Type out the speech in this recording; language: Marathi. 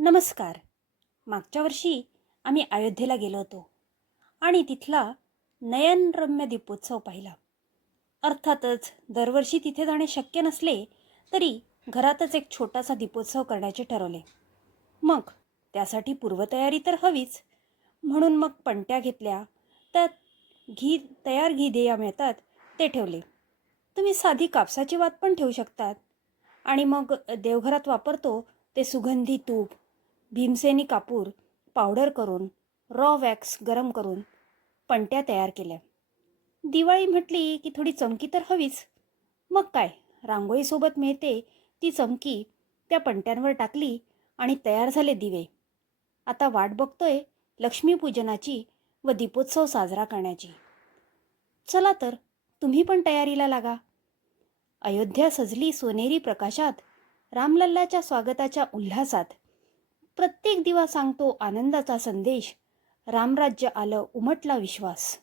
नमस्कार. मागच्या वर्षी आम्ही अयोध्येला गेलो होतो आणि तिथला नयनरम्य दीपोत्सव पाहिला. अर्थातच दरवर्षी तिथे जाणे शक्य नसले तरी घरातच एक छोटासा दीपोत्सव करण्याचे ठरवले. मग त्यासाठी पूर्वतयारी तर हवीच. म्हणून मग पणत्या घेतल्या. त्यात घी तयार घी देया मिळतात ते ठेवले. तुम्ही साधी कापसाची वात पण ठेवू शकतात. आणि मग देवघरात वापरतो ते सुगंधी तूप भीमसेनी कापूर पावडर करून रॉ वॅक्स गरम करून पणत्या तयार केल्या. दिवाळी म्हटली की थोडी चमकी तर हवीच. मग काय रांगोळीसोबत मिळते ती चमकी त्या पणत्यांवर टाकली आणि तयार झाले दिवे. आता वाट बघतोय लक्ष्मीपूजनाची व दीपोत्सव साजरा करण्याची. चला तर तुम्ही पण तयारीला लागा. अयोध्या सजली सोनेरी प्रकाशात रामलल्लाच्या स्वागताच्या उल्हासात प्रत्येक दिवा सांगतो आनंदाचा संदेश. रामराज्य आलं उमटला विश्वास.